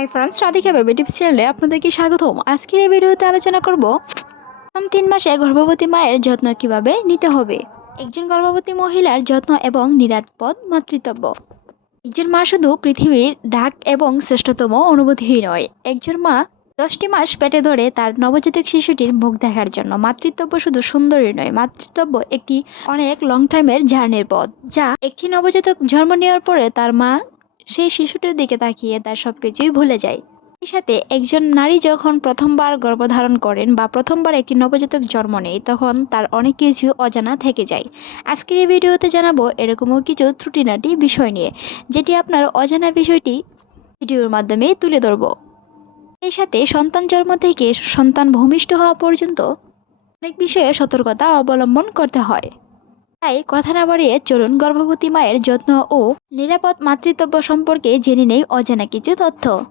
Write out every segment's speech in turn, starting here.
Hi friends Radhika baby tips চ্যানেলে আপনাদেরকে স্বাগতম। আজকের এই ভিডিওতে আলোচনা করব প্রথম তিন মাসে গর্ভবতী মায়ের যত্ন কীভাবে নিতে হবে। একজন গর্ভবতী মহিলার যত্ন এবং নিরাপদ মাতৃত্ব একজন মা শুধু পৃথিবীর ডাক এবং শ্রেষ্ঠতম অনুভূতিই নয়, একজন মা দশটি মাস পেটে ধরে তার নবজাতক শিশুটির মুখ দেখার জন্য। মাতৃত্ব শুধু সুন্দরই নয় মাতৃত্ব একটি অনেক লং টাইমের জার্নির পথ, যা একটি নবজাতক জন্ম নেওয়ার পরে তার মা সেই শিশুটির দিকে তাকিয়ে তার সব কিছুই ভুলে যায়। এই সাথে একজন নারী যখন প্রথমবার গর্ভধারণ করেন বা প্রথমবার একটি নবজাতক জন্ম নেয়, তখন তার অনেক কিছু অজানা থেকে যায়। আজকের এই ভিডিওতে জানাব এরকমও কিছু ত্রুটিনাটি বিষয় নিয়ে, যেটি আপনার অজানা বিষয়টি ভিডিওর মাধ্যমে তুলে ধরব। এই সাথে সন্তান জন্ম থেকে সন্তান ভূমিষ্ঠ হওয়া পর্যন্ত অনেক বিষয়ে সতর্কতা অবলম্বন করতে হয়। তাই কথা না বাড়িয়ে চলুন গর্ভবতী মায়ের যত্ন ও নিরাপদ মাতৃত্ব সম্পর্কে জেনে নেই অজানা কিছু তথ্য।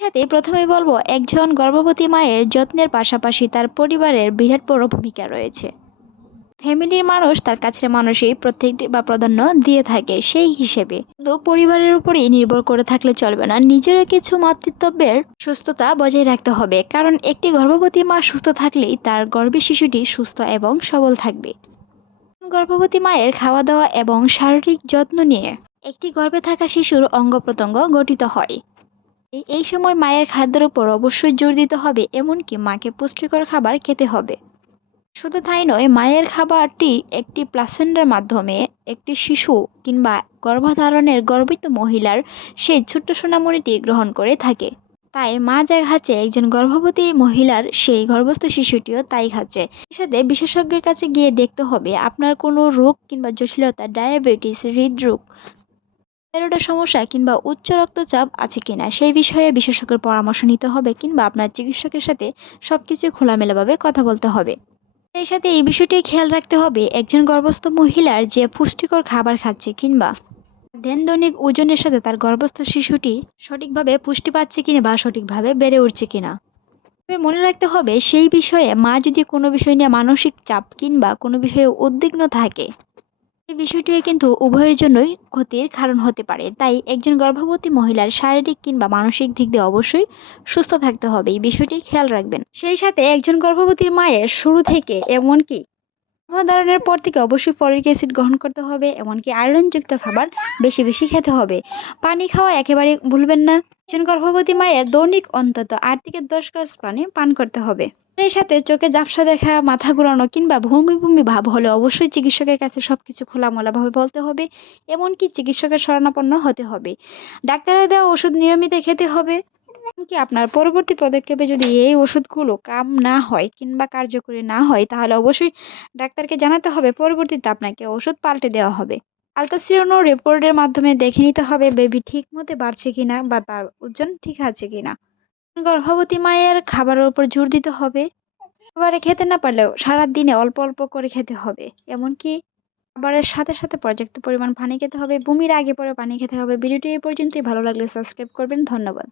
সাথে প্রথমে বলব, একজন গর্ভবতী মায়ের যত্নের পাশাপাশি তার পরিবারের বিরাট বড় ভূমিকা রয়েছে। ফ্যামিলির মানুষ তার কাছের মানুষই প্রত্যেকটি বা প্রাধান্য দিয়ে থাকে সেই হিসেবে। শুধু পরিবারের উপরেই নির্ভর করে থাকলে চলবে না। নিজেরও কিছু মাতৃত্বের সুস্থতা বজায় রাখতে হবে। কারণ একটি গর্ভবতী মা সুস্থ থাকলেই তার গর্ভে শিশুটি সুস্থ এবং সবল থাকবে। গর্ভবতী মায়ের খাওয়া দাওয়া এবং শারীরিক যত্ন নিয়ে একটি গর্ভে থাকা শিশুর অঙ্গ প্রত্যঙ্গ গঠিত হয়। এই- সময় মায়ের খাদ্যের উপর অবশ্যই জোর দিতে হবে, এমনকি মাকে পুষ্টিকর খাবার খেতে হবে। শুধু তাই নয়, মায়ের খাবারটি একটি প্লাসেন্ডার মাধ্যমে একটি শিশু কিংবা গর্ভধারণের গর্বিত মহিলার সেই ছোট্ট সোনামণিটি গ্রহণ করে থাকে। তাই মা যা খাচ্ছে একজন গর্ভবতী মহিলার সেই গর্ভস্থ শিশুটিও তাই খাচ্ছে। এর সাথে বিশেষজ্ঞের কাছে গিয়ে দেখতে হবে, আপনার কোনো রোগ কিংবা জটিলতা, ডায়াবেটিস, হৃদরোগ থাইরয়েডের সমস্যা কিংবা উচ্চ রক্তচাপ আছে কিনা, সেই বিষয়ে বিশেষজ্ঞের পরামর্শ নিতে হবে কিংবা আপনার চিকিৎসকের সাথে সব কিছু খোলামেলাভাবে কথা বলতে হবে। সেই সাথে এই বিষয়টি খেয়াল রাখতে হবে, একজন গর্ভস্থ মহিলার যে পুষ্টিকর খাবার খাচ্ছে কিংবা দৈনিক ওজনের সাথে তার গর্ভস্থ শিশুটি সঠিকভাবে পুষ্টি পাচ্ছে কিনা বা সঠিকভাবে বেড়ে উঠছে কিনা। তবে মনে রাখতে হবে, সেই বিষয়ে মা যদি কোনো বিষয় নিয়ে মানসিক চাপ কিংবা কোনো বিষয়ে উদ্বিগ্ন থাকে, এই বিষয়টিও কিন্তু উভয়ের জন্যই ক্ষতির কারণ হতে পারে। তাই একজন গর্ভবতী মহিলার শারীরিক কিংবা মানসিক দিক দিয়ে অবশ্যই সুস্থ থাকতে হবে। এই বিষয়টি খেয়াল রাখবেন। সেই সাথে একজন গর্ভবতীর মায়ের শুরু থেকে এমনকি গর্ভধারণের পর থেকে অবশ্যই ফলিক অ্যাসিড গ্রহণ করতে হবে, এমনকি আয়রনযুক্ত খাবার বেশি বেশি খেতে হবে। পানি খাওয়া একেবারে ভুলবেন না। একজন গর্ভবতী মায়ের দৈনিক অন্তত আট থেকে দশ গ্লাস পানি পান করতে হবে। এর সাথে চোখে ঝাপসা দেখা, মাথা ঘুরানো কিংবা ভূমি ভূমি ভাব হলে অবশ্যই চিকিৎসকের কাছে সবকিছু খোলামোলাভাবে বলতে হবে, এমনকি চিকিৎসকের শরণাপন্ন হতে হবে। ডাক্তারের দেওয়া ওষুধ নিয়মিত খেতে হবে। এমনকি আপনার পরবর্তী পদক্ষেপে যদি এই ওষুধগুলো কাম না হয় কিংবা কার্যকরী না হয়, তাহলে অবশ্যই ডাক্তারকে জানাতে হবে। পরবর্তীতে আপনাকে ওষুধ পাল্টে দেওয়া হবে। আলট্রাসাউন্ড রিপোর্টের মাধ্যমে দেখে নিতে হবে, বেবি ঠিক মতো বাড়ছে কিনা বা তার ওজন ঠিক আছে কিনা। গর্ভবতী মায়ের খাবারের উপর জোর দিতে হবে। খাবারে খেতে না পারলেও সারা দিনে অল্প অল্প করে খেতে হবে। এমনকি খাবারের সাথে সাথে পর্যাপ্ত পরিমাণ পানি খেতে হবে। বমির আগে পরে পানি খেতে হবে। ভিডিওটি এই পর্যন্তই। ভালো লাগলে সাবস্ক্রাইব করবেন। ধন্যবাদ।